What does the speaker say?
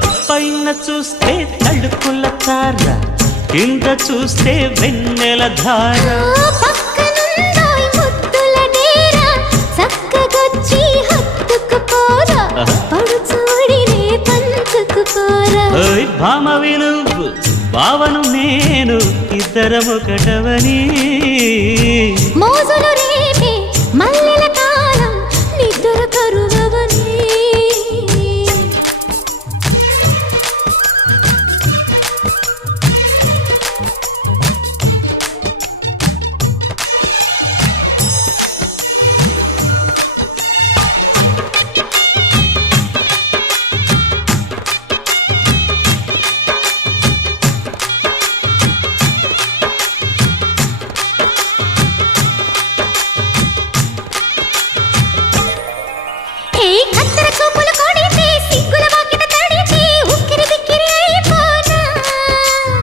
పైన చూస్తే తడుకుల తార, కింద చూస్తే వెన్నెల ధార. పక్కనుందోయ్ ముద్దుల డేరా, చక్కగొచ్చి హత్తుకుపోరా, పడు చూడినే పంచుకుపోరా. భామ విలువు భావను నేను, ఇద్దరమొకటవని మోజులు రేపే మల్లె